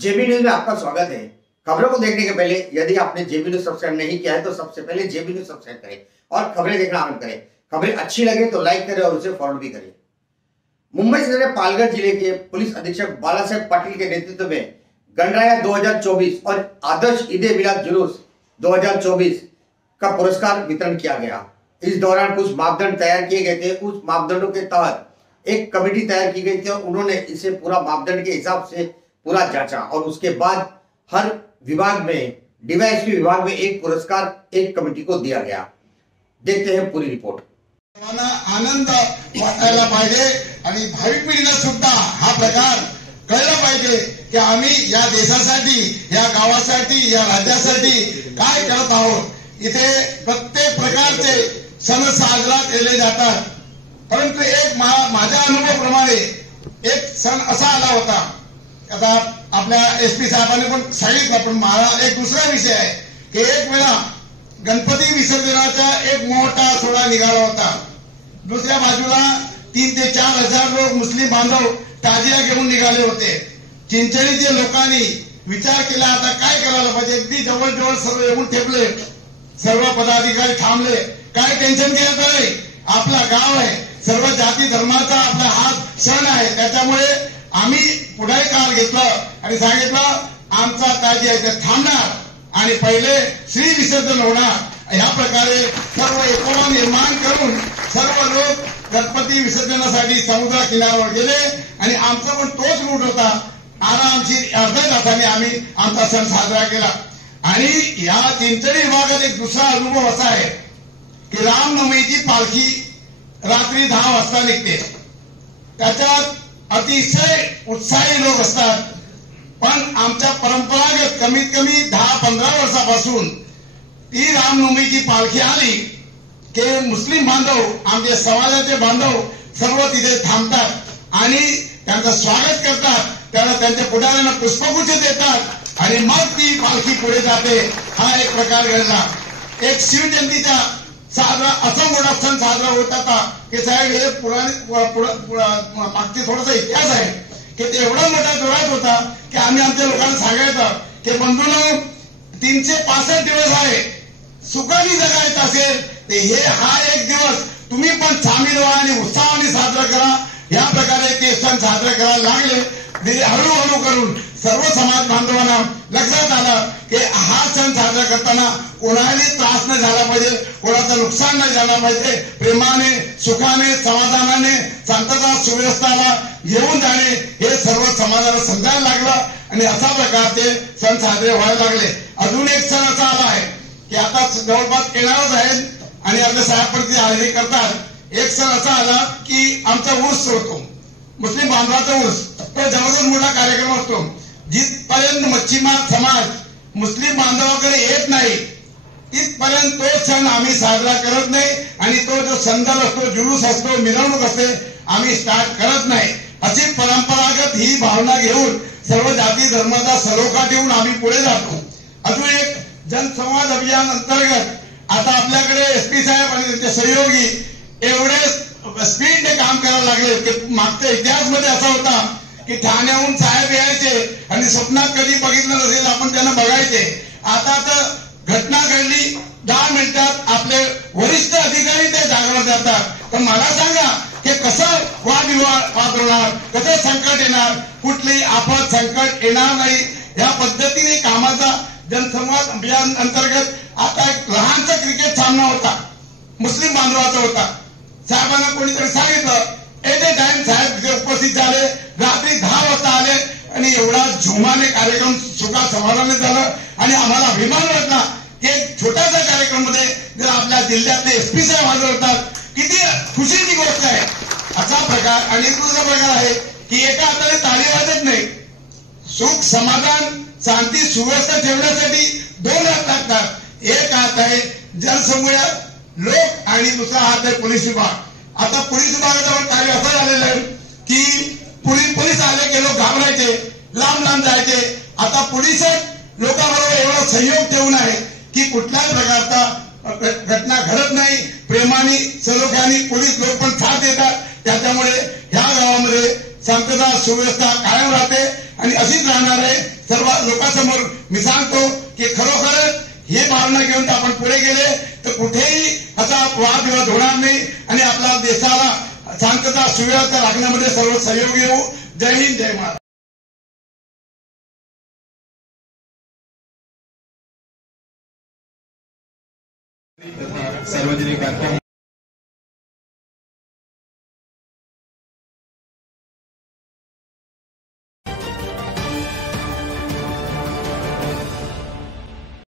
JB news में आपका स्वागत है। खबरों को देखने के पहले यदि आपने जेबी न्यूज सब्सक्राइब नहीं किया है तो सबसे पहले जेबी न्यूज सब्सक्राइब करें और खबरें देखना आरंभ करें। खबरें अच्छी लगे तो लाइक करें और उसे फॉरवर्ड भी करें। मुंबई से पालघर जिले के पुलिस अधीक्षक बालासाहेब पाटिल के नेतृत्व में गणराया 2024 और आदर्श ईद मिलाद जुलूस 2024 का पुरस्कार वितरण किया गया। इस दौरान कुछ मापदंड तैयार किए गए थे। उस मापदंडों के तहत एक कमेटी तैयार की गई थी और उन्होंने इसे पूरा मापदंड के हिसाब से पूरा जांचा और उसके बाद हर विभाग में डीवायएसपी विभाग में एक पुरस्कार एक कमेटी को दिया गया। देखते हैं पूरी रिपोर्ट। आनंद वाटायला पाहिजे आणि भावी पिढीला सुद्धा हा प्रकार कळला पाहिजे की आम्ही या देशासाठी, या गावासाठी, या राज्यासाठी काय करत आहोत। इथे प्रत्येक प्रकारचे सण साजरा केले जातात, परंतु एक माझ्या अनुभवाप्रमाणे एक सण असा आला होता। आता आपल्या एसपी साहेबांनी पण सांगितलं, पण मला एक दुसरा विषय आहे की एक वेळा गणपती विसर्जनाचा एक मोठा सोहळा निघाला होता। दुसऱ्या बाजूला 3 ते 4 हजार लोक मुस्लिम बांधव ताजिया घेऊन निघाले होते। चिंचणीच्या लोकांनी विचार केला आता काय करायला पाहिजे। अगदी जवळजवळ सर्व येऊन ठेपले, सर्व पदाधिकारी थांबले। काय टेन्शन घ्यायचं नाही, आपला गाव आहे, सर्व जाती धर्माचा आपला हा सण आहे, त्याच्यामुळे आम्ही पुढाकार घेतलं आणि सांगितलं आमचा ताजिया इथे थांबणार आणि पहिले श्री विसर्जन होणार। या प्रकारे सर्व एकोपा निर्माण करून सर्व लोक गणपती विसर्जनासाठी समुद्र किनाऱ्यावर गेले आणि आमचा पण तोच रूट होता। आरामशीर अर्ध्या तासाने आम्ही आमचा सण साजरा केला। आणि या चिंचणी विभागात एक दुसरा अनुभव असा आहे की रामनवमीची पालखी रात्री 10 वाजता निघते। त्याच्यात अतिशय उत्साही लोक असतात, पण आमच्या परंपरागत कमीत कमी 10-15 वर्षापासून ती रामनवमीची पालखी आली की मुस्लिम बांधव, आमचे समाजाचे बांधव सर्व तिथे थांबतात आणि त्यांचं स्वागत करतात, त्यांच्या पुढाऱ्यांना पुष्पगुच्छ देतात आणि मग ती पालखी पुढे जाते। हा एक प्रकार घडला। एक शिवजयंतीचा साजरा असा मोठा सण साजरा होत होता की साहेब हे मागचे थोडासा इतिहास आहे की ते एवढा मोठा जोरात होता की आम्ही आमच्या लोकांना सांगायचं की बंधूंनो 365 दिवस आहे, सुखाने जगायचं असेल ते हा एक दिवस तुम्ही पण सामील व्हा आणि उत्साहाने साजरा करा। या प्रकारे ते सण साजरा करायला लागले। हळूहळू करून सर्व समाज बांधवांना लक्षात आलं की हा सण साजरा करताना कोणालाही त्रास नाही झाला पाहिजे, कोणाचं नुकसान नाही झालं पाहिजे। प्रेमाने, सुखाने, समाधानाने, शांतता, सुव्यवस्थाला घेऊन जाणे हे सर्व समाजाला समजायला लागलं आणि अशा प्रकारचे सण साजरे व्हायला लागले। अजून एक सण असा आला आहे की आता जवळपास येणारच आहेत आणि आपल्या साहेबप्रती हजेरी करतात। एक सण असा आला की आमचा उर्स होतो, मुस्लिम बांधवाचा उर्स। तो जबरदस्त मोठा कार्यक्रम असतो। जिथपर्यंत मच्छीमार समाज मुस्लिम बांधवाकडे येत नाही तिथपर्यंत तो सण आम्ही साजरा करत नाही आणि तो जो संदल असतो, जुलूस असतो, मिरवणूक असते, आम्ही स्टार्ट करत नाही। अशी परंपरागत ही भावना घेऊन सर्व जाती धर्माचा सलोखा ठेवून आम्ही पुढे जातो। अजून एक जनसंवाद अभियान अंतर्गत आता आपल्याकडे एसपी साहेब आणि त्यांचे सहयोगी एवढे स्पीडने काम करायला लागले की मागच्या इतिहासमध्ये असा होता की ठाण्याहून साहेब यायचे आणि स्वप्नात कधी बघितलं नसेल आपण त्यांना बघायचे। आता तर घटना घडली 10 मिनिटात आपले वरिष्ठ अधिकारी ते जागेवर जातात। पण मला सांगा की कसं वादविवाद होणार, कसं संकट येणार, कुठली आपत संकट येणार नाही। या पद्धतीने कामाचा जनसंवाद अभियान अंतर्गत आता एक लहानसा क्रिकेट सामना होता, मुस्लिम बांधवाचा होता। साहेबांना कोणीतरी सांगितलं, एट ए टाइम साहेब उपस्थित झाले, रात्री 10 वाजता आले आणि एवढा झुमाने कार्यक्रम सुखा समाधाने झालं आणि आम्हाला अभिमान वाटला की एक छोट्याशा कार्यक्रम मध्ये जर आपल्या जिल्ह्यातले एसपी साहेब हजर होतात, किती खुशीची गोष्ट आहे। असा प्रकार आणि दुसरा प्रकार आहे की एका हाताने ताली वाजत नाही। सुख, समाधान, शांती, सुव्यवस्था ठेवण्यासाठी 2 हात लागतात। एक हात आहे जनसमूहात लोक आणि दुसरा हात आहे पोलीस विभाग। आता पोलीस विभागाचं कार्य असं झालेलं आहे की पोलीस आले की लोक घाबरायचे, लांब लांब जायचे। आता पोलीस लोकांबरोबर एवढा सहयोग ठेवून आहे की कुठल्याही प्रकारचा घटना घडत नाही। प्रेमाने, सलोख्याने पोलीस लोक पण साथ देतात, त्याच्यामुळे ह्या गावामध्ये शांतता, सुव्यवस्था कायम राहते आणि अशीच राहणार आहे। सर्व लोकांसमोर मी सांगतो की खरोखरच ही भावना घेऊन आपण पुढे गेले तर कुठेही असा वादविवाद होणार नाही आणि आपल्या देशाला शांतता सुव्यवस्था राखण्यामध्ये सर्व सहयोग येऊ. जय हिंद, जय महाराष्ट्र. सार्वजनिक बांधकाम